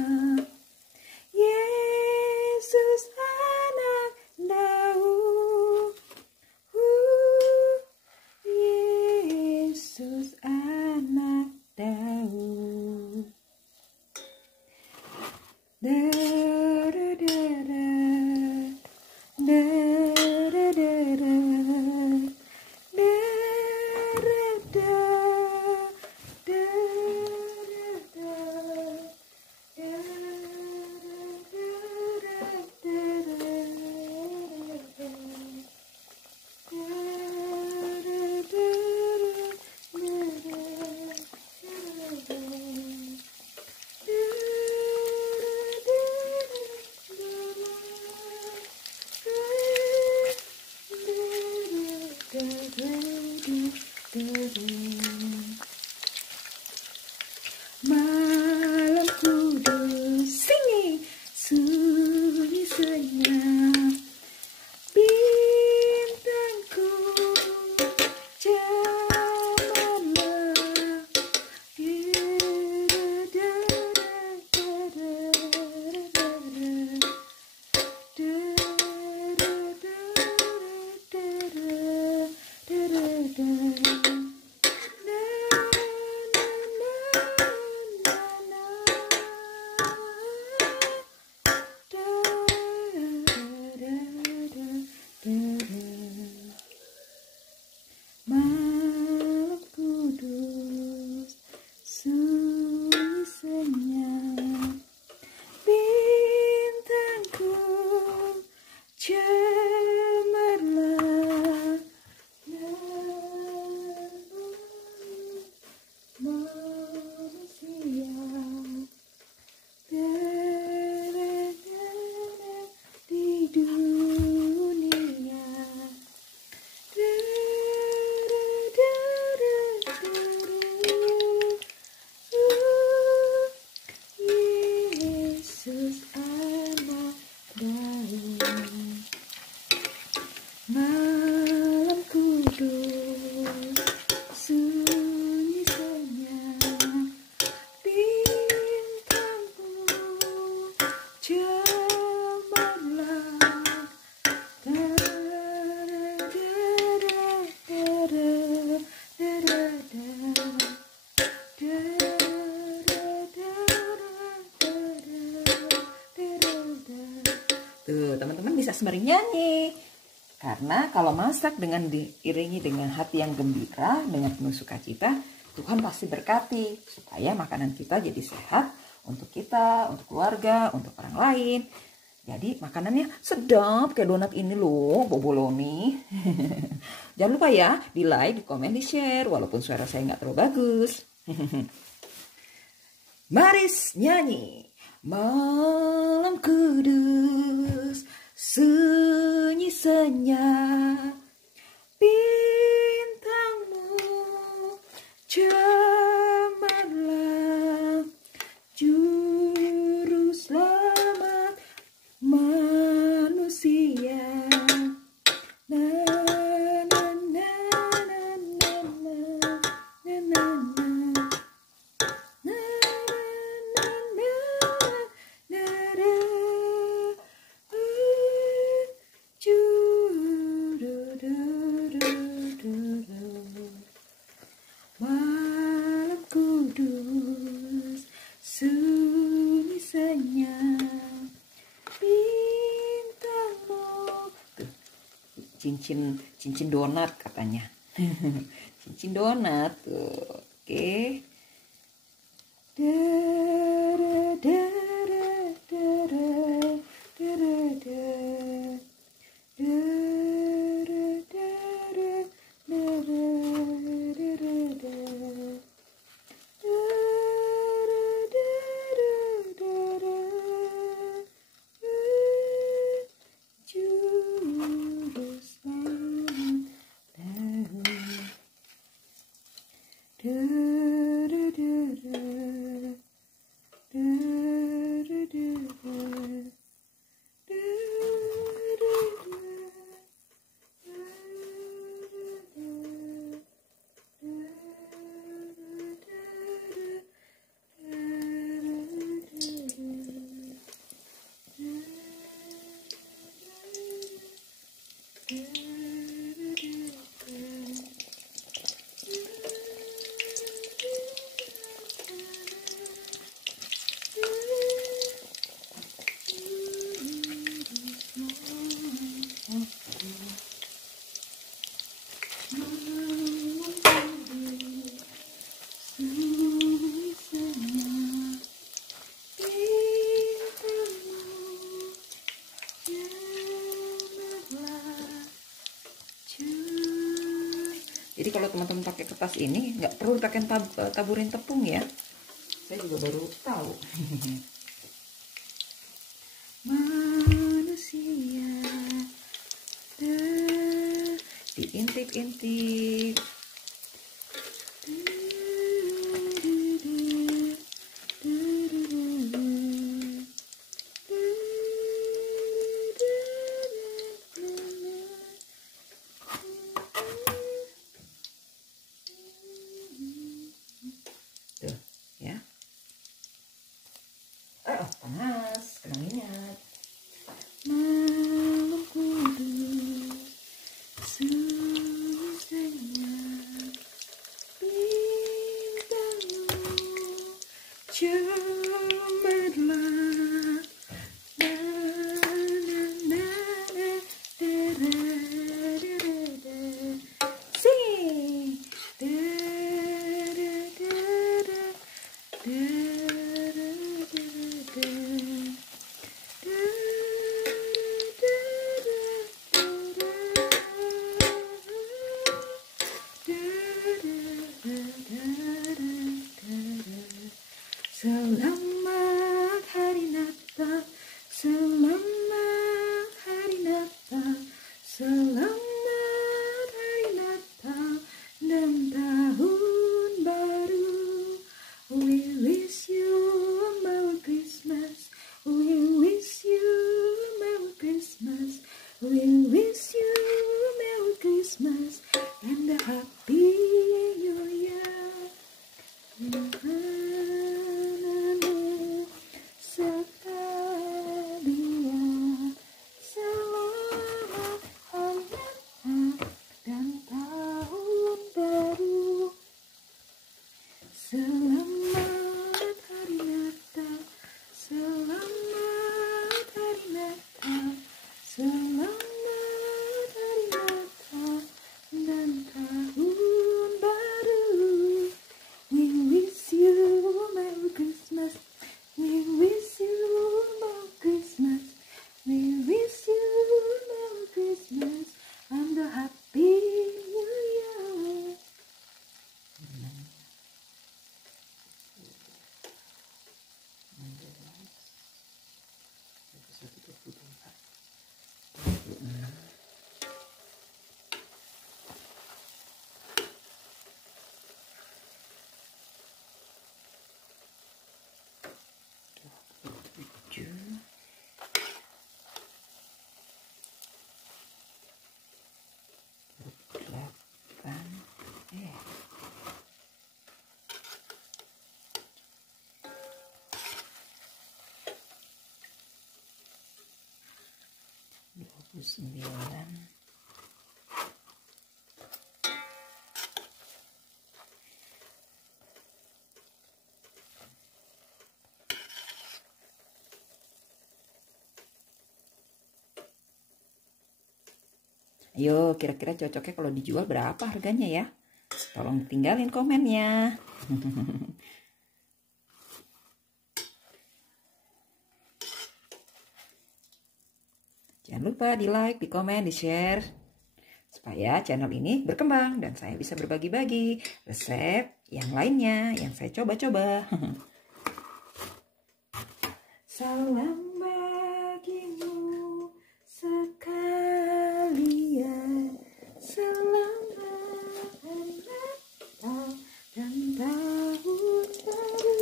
Yesus anak Daud, Yesus anak Daud. Da da da da, da da da da, da da da, da da Malam kudus, sunyi senyap, sembari nyanyi. Karena kalau masak dengan diiringi dengan hati yang gembira, dengan penuh sukacita, Tuhan pasti berkati supaya makanan kita jadi sehat untuk kita, untuk keluarga, untuk orang lain. Jadi makanannya sedap kayak donat ini loh, Boboloni. Jangan lupa ya, di like, di komen, di share, walaupun suara saya nggak terlalu bagus. Maris nyanyi. Malam kudus, sunyi senyap, bintangmu cemerlang, juru selamat manusia. Na, na, na, na, na, na, na, na, malam kudus, sunyi senyap, bintangmu. Tuh, cincin donat katanya. Cincin donat tuh. Oke. Jadi kalau teman-teman pakai kertas ini nggak perlu pakai taburin tepung ya. Saya juga baru tahu. Manusia diintip-intip. Tuh, ya. Panas, kena minyak. Malam kudus, sunyi senyap, bintangmu cemerlang. Na, na, na, na, da, da, da, da. Sing. Da, da, da, da, da. Selamat Hari Natal, selamat Hari Natal, selamat Hari Natal dan Tahun Baru. We wish you a Merry Christmas, we wish you a Merry Christmas, we wish you a Merry Christmas and a Happy New Year. 79. Ayo, kira-kira cocoknya kalau dijual berapa harganya ya? Tolong tinggalin komennya. Jangan lupa di like, di komen, di share. Supaya channel ini berkembang dan saya bisa berbagi-bagi resep yang lainnya yang saya coba-coba. Salam bagimu sekalian. Selamat hari Natal dan tahun baru.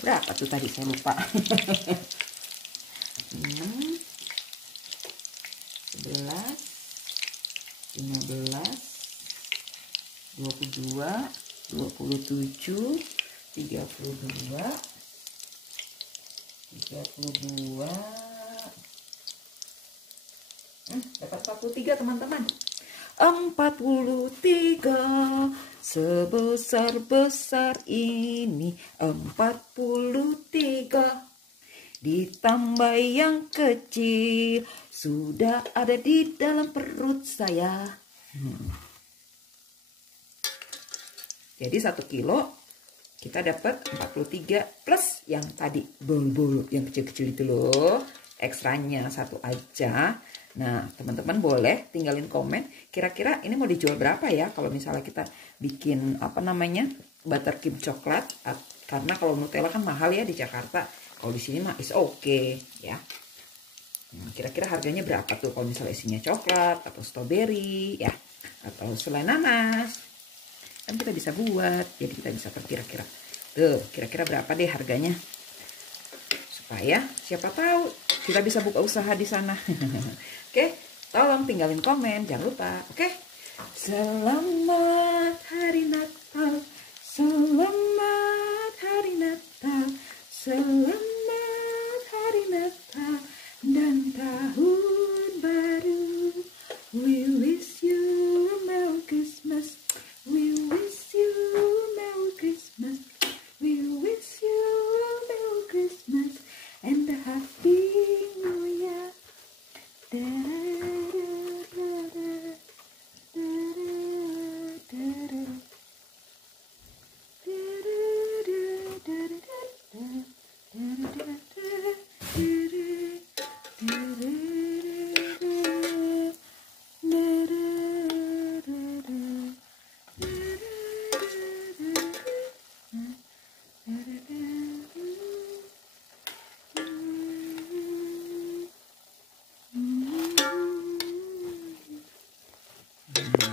Berapa tuh tadi saya lupa. 6, 11, 15, 22, 27, 32, 32. Dapat 43 teman-teman. 43 sebesar-besar ini 43 ditambah yang kecil sudah ada di dalam perut saya. Jadi 1 kilo kita dapat 43 plus yang tadi bolu-bolu yang kecil-kecil itu loh, ekstranya 1 aja. Nah, teman-teman boleh tinggalin komen kira-kira ini mau dijual berapa ya kalau misalnya kita bikin apa namanya buttercream coklat, karena kalau Nutella kan mahal ya di Jakarta. Kalau di sini mah is okay ya. Kira-kira harganya berapa tuh kalau misalnya isinya coklat atau strawberry ya, atau selai nanas. Kan kita bisa buat, jadi kita bisa kira-kira tuh kira-kira berapa deh harganya, supaya siapa tahu kita bisa buka usaha di sana. Oke, tolong tinggalin komen, jangan lupa. Oke, selamat hari Natal, selamat hari Natal, selamat hari Natal dan tahun baru. We wish you a Merry Christmas. We wish you a Merry Christmas. We wish you a Merry Christmas and a Happy New Year.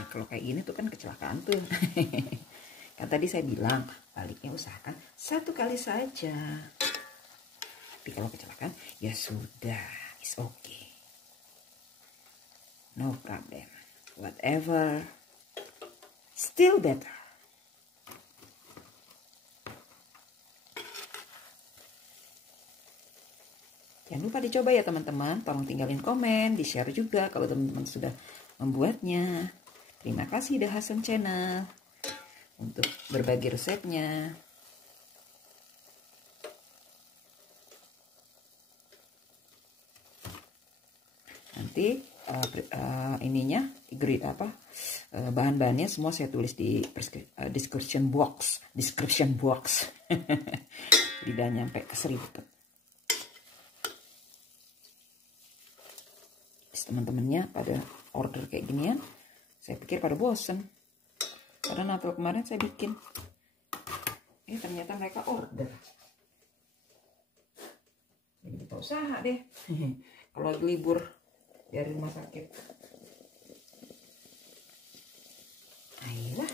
Kalau kayak gini tuh kan kecelakaan tuh. Kan tadi saya bilang baliknya usahakan 1 kali saja. Tapi kalau kecelakaan ya sudah, it's okay, no problem, whatever, still better. Jangan lupa dicoba ya teman-teman. Tolong tinggalin komen, di share juga kalau teman-teman sudah membuatnya. Terima kasih The Hasan Channel untuk berbagi resepnya. Nanti ininya bahan-bahannya semua saya tulis di description box. Tidak nyampe keseripet. Teman-temannya pada order kayak ginian, saya pikir pada bosen. Pada Natal kemarin saya bikin, ternyata mereka order. Jadi kita usaha deh. Kalau libur dari rumah sakit. Ayolah.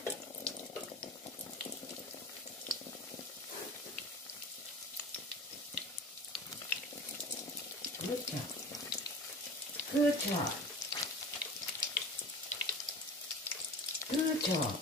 Good job. Good job. Good job.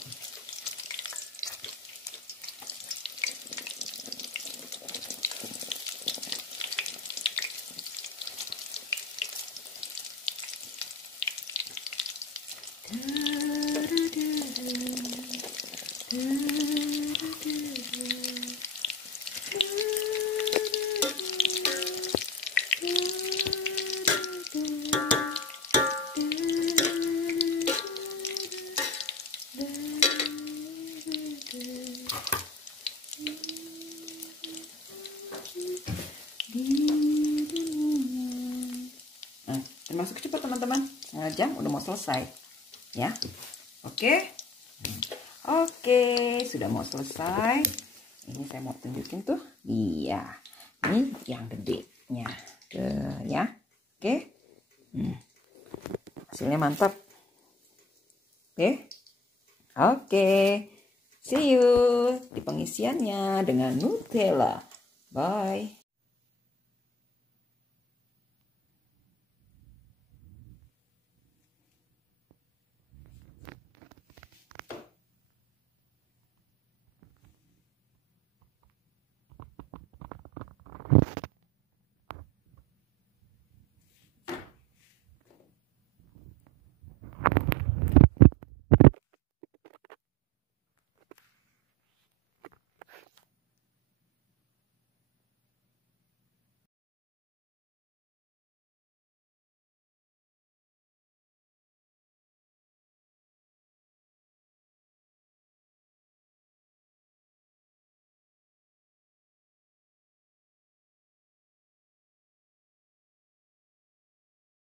Nah, termasuk cepat teman-teman. Setengah jam udah mau selesai. Ya. Oke. Oke, sudah mau selesai. Ini saya mau tunjukin tuh. Iya. Ini yang gedenya. Ya. Oke. Hasilnya mantap. Oke. Oke. See you di pengisiannya dengan Nutella. Bye.